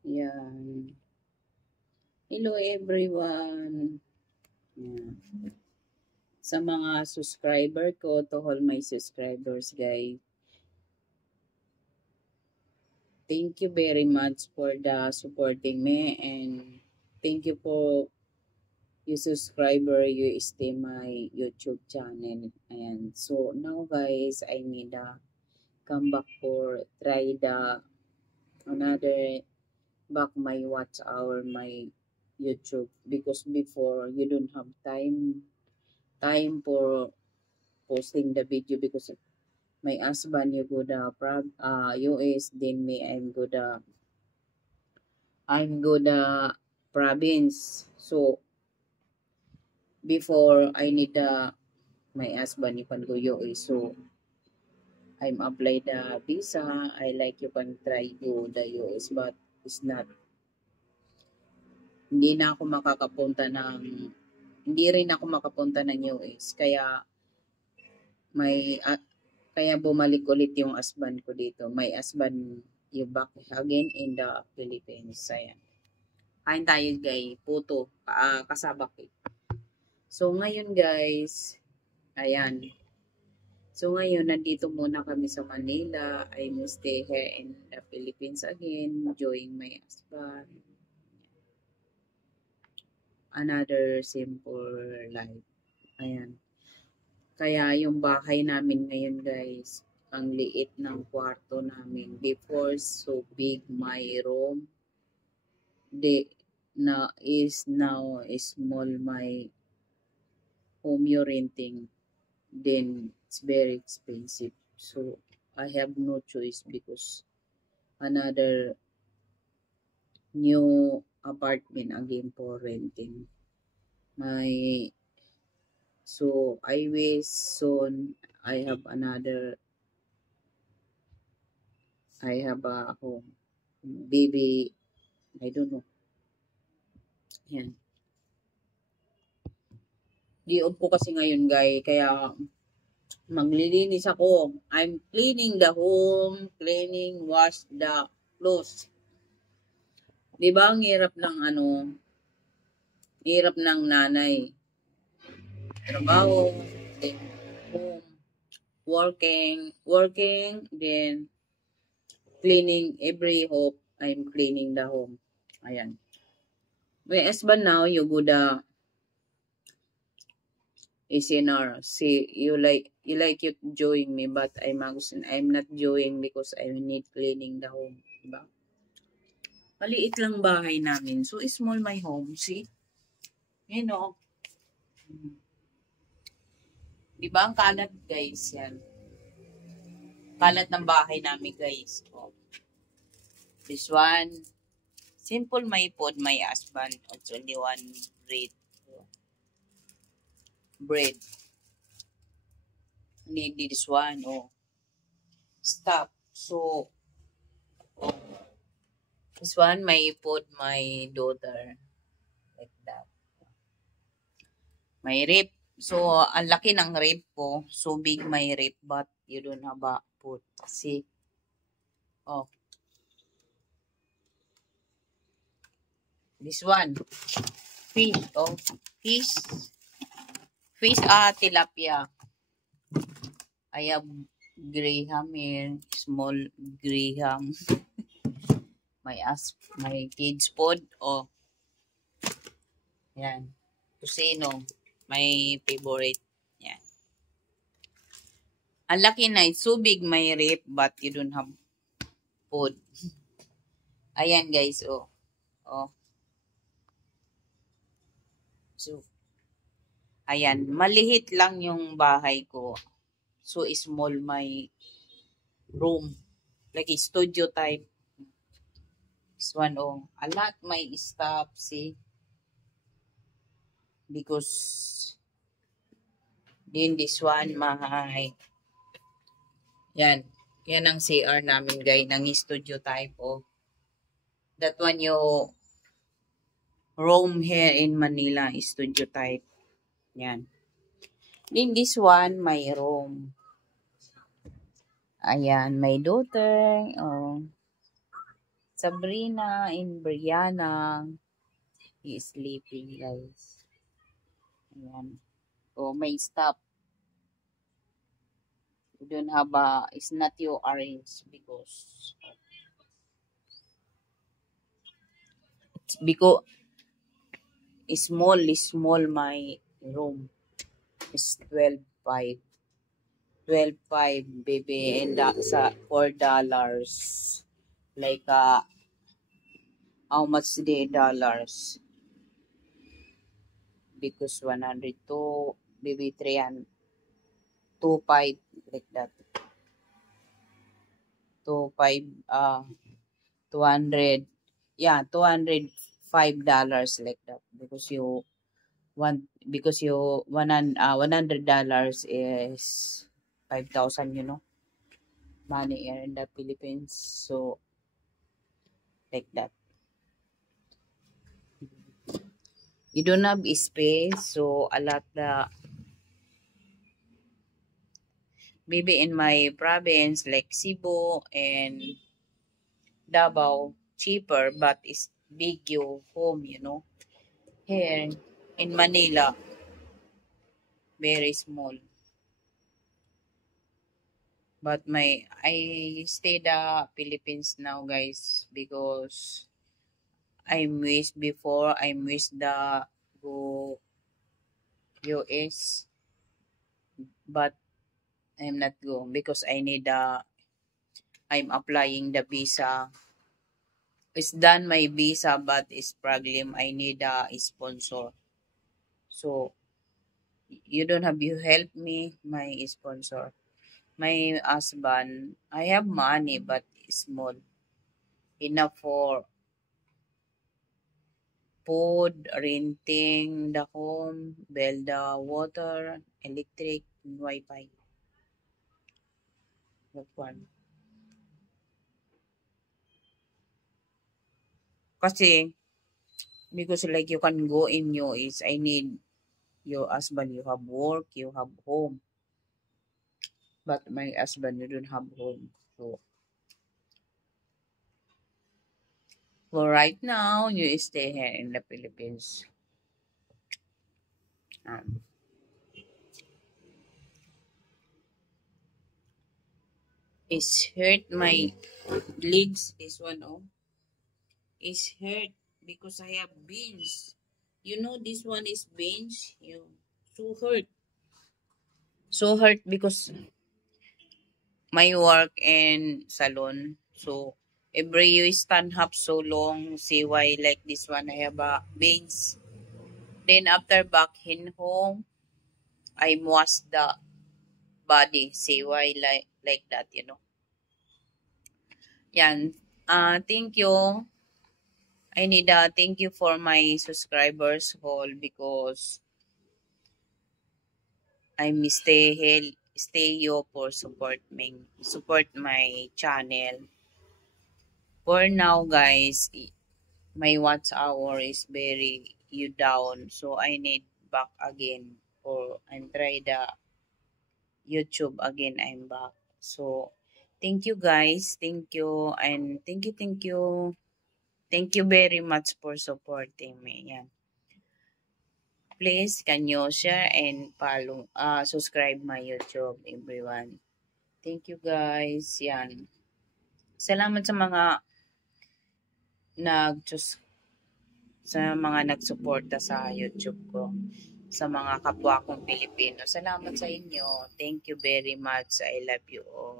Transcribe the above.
Yan. Hello everyone. Yan. Sa mga subscriber ko, to all my subscribers guys. Thank you very much for the supporting me and thank you for you subscriber, you stay my YouTube channel. And so now guys, I need come back for try the another back my watch hour my YouTube because before you don't have time for posting the video because my husband you go the US then me I'm go the province so before I need my husband you can go US so I'm apply the visa I like you can try go the US but it's not hindi na ako makakapunta ng hindi rin ako makapunta ng US kaya may kaya bumalik ulit yung husband ko dito. My husband you back again in the Philippines. Ayan. Kain tayo guys. Puto. Kasabak eh. So ngayon guys, ayan. So ngayon, nandito muna kami sa Manila. I will stay here in the Philippines again. Enjoying my husband. Another simple life. Ayan. Kaya yung bahay namin ngayon guys, ang liit ng kwarto namin. Before, so big my room. Now is small my home you're renting. Then it's very expensive. So I have no choice because another new apartment again for renting. So I wish soon I have a home. Baby, I don't know. Yan. Di-off ko kasi ngayon, guys. Kaya, maglilinis ako. I'm cleaning the home, wash the clothes. Di ba ang hirap ng hirap ng nanay. Trabaho, then home, working, then cleaning every home. I'm cleaning the home. Ayan. My husband now, you go the SNR. See, you like it join me, but I'm not join because I need cleaning the home. Diba? Maliit lang bahay namin. So, small my home. See? You know. Diba ang kalat, guys? Yan. Kalat ng bahay namin, guys. Oh. This one. Simple my food, my husband. It's only one bread. Need this one. Oh. Stop. So, oh. This one, my food, my daughter. Like that. My rip. So, ang laki ng rip ko. So big my rip, but you don't have a food. See? Oh. This one. Fish. Oh. Fish. Tilapia. I have graham here. Small graham. my kids food. Oh. Yan. Tusino. My favorite. Yan. Ang laki na. It's so big my rip, but you don't have food. Ayan guys. Oh. Oh. So, ayan, malihit lang yung bahay ko. So, small my room. Like a studio type. This one, oh, a lot my stuff, see? Because, din this one, my, yan ang CR namin, guys, ng studio type, oh. That one, yung room here in Manila, studio type. Yan. Then this one, my room. Ayan, my daughter. Oh. Sabrina and Brianna is sleeping, guys. Ayan. Oh, may stop. You don't have it's not your orange because small my room is 12.5. 12.5 baby, and sa $4. Like how much the dollars? Because 102 maybe 300 25 like that. 25 200, yeah, $205 like that, because you $100 is 5,000, money here in the Philippines, so like that. You don't have space, so a lot maybe in my province like Cebu and Davao, cheaper, but it's big your home, Here in Manila, very small. But I stay the Philippines now, guys, because I miss the go US, but I'm not go because I'm applying the visa. It's done my visa, but it's problem. I need a sponsor. So you don't have you help me, my sponsor. My husband, I have money, but small enough for food, renting the home, bill the water, electric, and Wi-Fi. That one. Kasi, because like you can go in your is I need your husband, you have work, you have home. But my husband, you don't have home. So, for right now, you stay here in the Philippines. Um, it's hurt my legs. This one, oh, is hurt because I have veins. This one is veins. So hurt. So hurt because my work in salon. So every you stand up so long, see why like this one I have veins. Then after back in home, I wash the body. See why like that. Yan. Thank you. I need thank you for my subscribers all because stay you for support my channel. For now, guys, my watch hour is very you down, so I need back again, or I'm try the YouTube again. I'm back. So thank you, guys. Thank you, and thank you very much for supporting me. Yeah. Please, can you share and follow, subscribe my YouTube, everyone. Thank you, guys. Yan. Salamat sa mga nag sa mga nagsuporta sa YouTube ko. Sa mga kapwa kong Pilipino. Salamat sa inyo. Thank you very much. I love you all.